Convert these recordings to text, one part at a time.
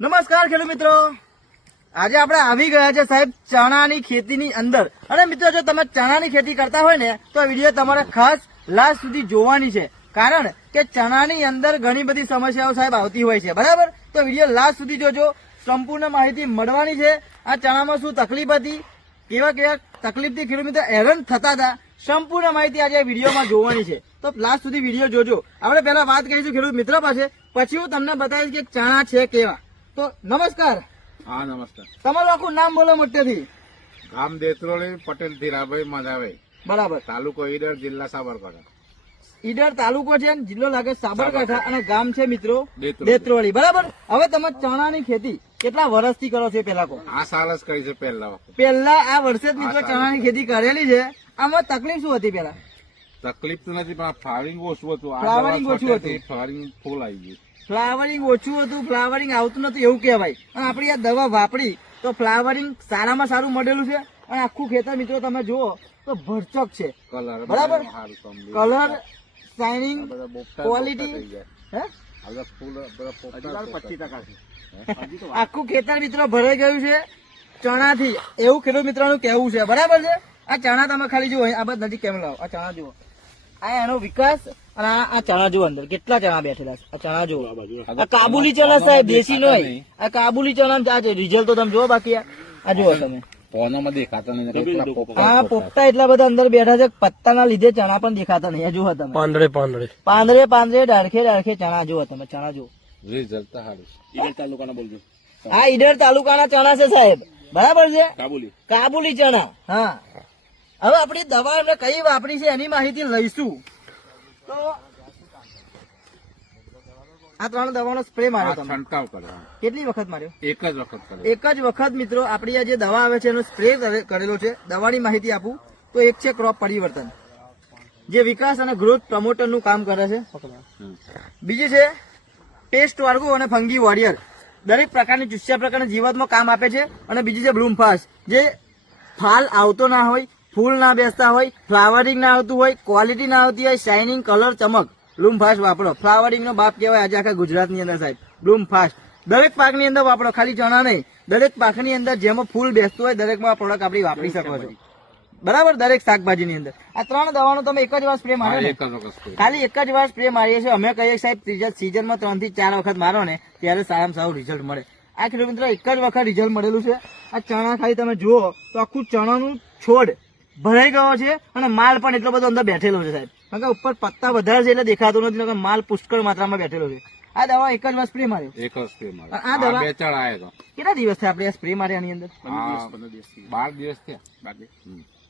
નમસ્કાર ખેડૂત મિત્રો, આજે આપણે આવી ગયા છે સાહેબ ચણાની ખેતીની અંદર. અને મિત્રો જો તમે ચણાની ખેતી કરતા હોય ને તો વિડીયો તમારે ખાસ લાસ્ટ સુધી જોવાની છે, કારણ કે ચણાની અંદર ઘણી બધી સમસ્યાઓ સાહેબ આવતી હોય છે. બરાબર, તો વિડીયો લાસ્ટ સુધી જોજો, સંપૂર્ણ માહિતી મળવાની છે. આ ચણામાં શું તકલીફ હતી, કેવા કેવા તકલીફથી ખેડૂત મિત્રો હેરાન થતા હતા, સંપૂર્ણ માહિતી આજે વિડીયોમાં જોવાની છે. તો લાસ્ટ સુધી વિડીયો જોજો. આપણે પહેલા વાત કરીશું ખેડૂત મિત્ર પાસે, પછી હું તમને બતાવીશ કે ચણા છે કેવા. તો નમસ્કાર. હા નમસ્કાર. તમારું આખું નામ બોલો મોટેથી. ગામ દેત્રોળી, પટેલ ધીરાભાઈ માધાભાઈ, બરાબર. તાલુકો ઈડર, જિલ્લા સાબરકાંઠા. ઈડર તાલુકો છે, જિલ્લો લાગે સાબરકાંઠા, અને ગામ છે મિત્રો દેત્રોળી. દેત્રોળી. બરાબર. હવે તમે ચણાની ખેતી કેટલા વર્ષથી કરો છો પેલા કહો? આ સાલ જ કરી છે પહેલા વખત. પેલા આ વર્ષે જ મિત્રો ચણાની ખેતી કરેલી છે. આમાં તકલીફ શું હતી પેલા? તકલીફ તો નથી, પણ ફ્લાવરિંગ ઓછું હતું. આ ફ્લાવરિંગ દવા ઓછું છોટ્યાથી હતું. ફ્લાવરિંગ ફૂલ આવી ગયું. ફ્લાવરિંગ ઓછું હતું, ફ્લાવરિંગ આવતું નતું એવું કહેવાય. અને આપણી આ દવા વાપરી તો ફ્લાવરિંગ સારામાં સારું મળેલું છે. અને આખું ખેતર મિત્રો તમે જુઓ તો ભરચક છે. કલર બરાબર. સારું complete. કલર, શાઇનિંગ, આ બધા બોપટા ક્વોલિટી, થઈ ગયા. હે આ બધા ફૂલ બધા પોપટા 25% છે. આખું ખેતર મિત્રો ભરાઈ ગયું છે ચણાથી, એવું ખેડૂત મિત્રોનું કહેવું છે. બરાબર છે. આ ચણા તમે ખાલી જુઓ, આ બધા નજીક કેમ લાવો, આ ચણા જુઓ, આ એનો વિકાસ. અને આ ચણા જુઓ, અંદર કેટલા ચણા બેઠેલા છે. આ ચણા જુઓ, આ કાબુલી ચણા સાહેબ, દેશી નહીં. આ કાબુલી ચણા આ છે. રિઝલ્ટ તો તમે જુઓ. બાકી આ જુઓ તમે, પોનામાં દેખાતા નહીં, કેટલા પોપટા આ પોપટા એટલા બધા અંદર બેઠા છે, પત્તાના લીધે ચણા પણ દેખાતા નહીં. આ જુઓ તમે, પાંદડે ડાળખે ચણા જુઓ તમે, ચણા જુઓ. રિઝલ્ટ સારું છે. ઈડર તાલુકાના બોલજો. આ ઈડર તાલુકાના ચણા છે સાહેબ. બરાબર છે. કાબુલી કાબુલી ચણા. હા, હવે આપણી દવા એમને કઈ વાપરી છે એની માહિતી લઈશું. તો આ 3 દવાનો સ્પ્રે માર્યો તમે? છંટકાવ કર્યો. કેટલી વખત માર્યો? એક જ વખત કર્યો. એક જ વખત મિત્રો. આપણી આ જે દવા આવે છે એનો સ્પ્રે કરેલો છે. દવાની માહિતી આપું તો એક છે ક્રોપ પરિવર્તન, જે વિકાસ અને ગ્રોથ પ્રમોટર નું કામ કરે છે. બીજી છે પેસ્ટ વાર્ગો અને ફંગી વોરિયર, દરેક પ્રકારની ચૂસ્યા પ્રકારના જીવાતમાં કામ આપે છે. અને બીજી છે બ્લૂમ ફાસ્ટ, જે ફાલ આવતો ના હોય, ફૂલ ના બેસતા હોય, ફ્લાવરિંગ ના આવતું હોય, ક્વોલિટી ના આવતી હોય, શાઇનિંગ, કલર, ચમક. બ્લૂમ ફાસ્ટ વાપરો. ફ્લાવરિંગ નો બાપ કહેવાય આજે આખા ગુજરાતની અંદર સાહેબ. બ્લૂમ ફાસ્ટ દરેક પાકની અંદર વાપરો, ખાલી ચણા નહીં. દરેક પાકની અંદર જેમાં ફૂલ બેસતું હોય દરેકમાં પ્રોડક્ટ આપણી વાપરી શકો છો. બરાબર. દરેક શાકભાજીની અંદર આ 3 દવાનો તમે એક જ વાર સ્પ્રે માર્યો ને? એક જ વખત spray. ખાલી એક જ વાર સ્પ્રે મારીએ છીએ. અમે કહીએ સાહેબ ત્રીજા સિઝનમાં 3 થી 4 વખત મારો ને ત્યારે સારામાં સારું રિઝલ્ટ મળે. આ ખેડૂત મિત્રો એક જ વખત રિઝલ્ટ મળેલું છે. આ ચણા ખાલી તમે જુઓ તો આખું ચણાનું છોડ ભરાઈ ગયો છે. અને માલ પણ એટલો બધો અંદર બેઠેલો છે સાહેબ, કારણ કે ઉપર પત્તા વધારે છે એટલે દેખાતું નથી, નકર માલ પુષ્કળ માત્રામાં બેઠેલો છે. આ દવા એક જ વાર સ્પ્રે માર્યો? એક જ સ્પ્રે માર્યો. આ દવા બે ચણ આયા કેટલા દિવસ થયા આપણે આ સ્પ્રે માર્યાની અંદર? તો 12 દિવસ થયા.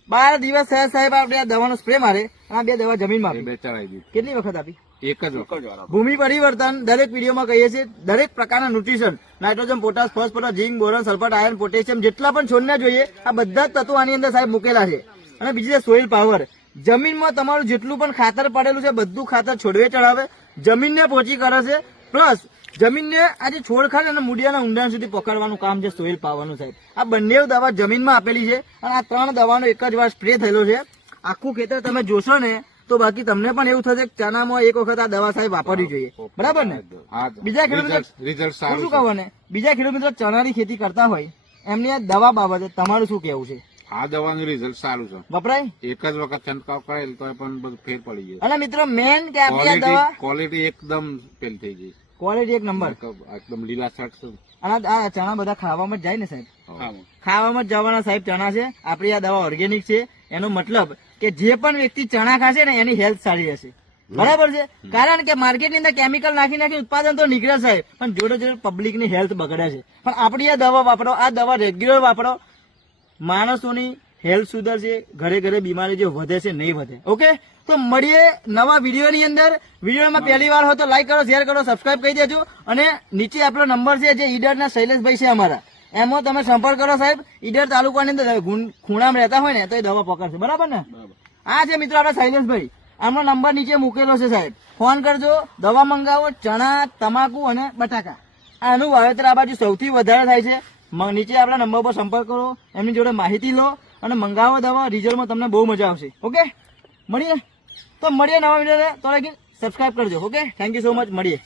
12 દિવસ થયા સાહેબ આપણે આ દવાનો સ્પ્રે મારે. આ 2 દવા જમીનમાં આપી. બે ચડાઈ દીધી. કેટલી વખત આપી? એક જ વખત. ભૂમિ પરિવર્તન દરેક વિડીયોમાં કહીએ છીએ. દરેક પ્રકારના ન્યુટ્રિશન, નાઇટ્રોજન, પોટાશ, ફોસ્ફરસ, ઝીંક, બોરોન, સલ્ફર, આયર્ન, પોટેશિયમ, જેટલા પણ છોડને જોઈએ આ બધા જ તત્વો આની અંદર સાહેબ મૂકેલા છે. અને બીજી છે સોઇલ પાવર. જમીનમાં તમારું જેટલું પણ ખાતર પડેલું છે બધું ખાતર છોડવે ચડાવે, જમીનને પોચી કરે છે. પ્લસ જમીનને આજે છોડ ખાય અને મૂળિયાના ઊંડાણ સુધી પકડવાનું કામ છે સોઇલ પાવરનું સાહેબ. આ બંને દવા જમીનમાં આપેલી છે. અને આ 3 દવાનો એક જ વાર સ્પ્રે થયેલો છે. આખું ખેતર તમે જોશો ને તો બાકી તમને પણ એવું થશે કે ચણામાં એક વખત આ દવા સાહેબ વાપરવી જોઈએ. બરાબર ને? બીજા ખેડૂત રિઝલ્ટ શું સારું કહો ને, બીજા ખેડૂત મિત્રો ચણાની ખેતી કરતા હોય એમની આ દવા બાબતે તમારું શું કહેવું છે? આ દવાનું રિઝલ્ટ સારું છે. વપરાય? એક જ વખત છંટકાવ કરેલ તો પણ બધું ફેર પડી ગયો. અને મિત્રો મેન કે આપણી આ દવા ક્વોલિટી એકદમ ફેલ થઈ ગઈ. ક્વોલિટી એક નંબર. એકદમ લીલા શર્ટ છે. અને આ ચણા બધા ખાવામાં જ જાય ને સાહેબ? ખાવામાં જ જવાના સાહેબ ચણા છે. આપણી આ દવા ઓર્ગેનિક છે. એનો મતલબ કે જે પણ વ્યક્તિ ચણા ખાશે ને એની હેલ્થ સારી રહેશે. બરાબર છે. કારણ કે માર્કેટની અંદર કેમિકલ નાખી ઉત્પાદન તો નીકળે સાહેબ, પણ જોડે જોડે પબ્લિકની હેલ્થ બગડે છે. પણ આપણી આ દવા વાપરો, આ દવા રેગ્યુલર વાપરો, માણસોની હેલ્થ સુધરશે. ઘરે ઘરે બીમારી જે વધે છે નહીં વધે. ઓકે, તો મળીએ નવા વિડીયોની અંદર. વિડીયોમાં પહેલી વાર હોય તો લાઈક કરો, શેર કરો, સબસ્ક્રાઇબ કરી દેજો. અને નીચે આપણો નંબર છે જે ઈડરના શૈલેષભાઈ છે અમારા, એમાં તમે સંપર્ક કરો સાહેબ. ઈડર તાલુકાની અંદર ખૂણામાં રહેતા હોય ને તો એ દવા પકડશે. બરાબર ને? આ છે મિત્રો આપણા શૈલેષભાઈ, આમનો નંબર નીચે મૂકેલો છે સાહેબ. ફોન કરજો, દવા મંગાવો. ચણા, તમાકુ અને બટાકા આનું વાવેતર આ બાજુ સૌથી વધારે થાય છે. નીચે આપણા નંબર પર સંપર્ક કરો, એમની જોડે માહિતી લો અને મંગાવો દવા. રિઝલ્ટમાં તમને બહુ મજા આવશે. ઓકે, મળીએ નવા વિડીયો. તો સબસ્ક્રાઇબ કરજો. Okay, thank you so much. મળીએ.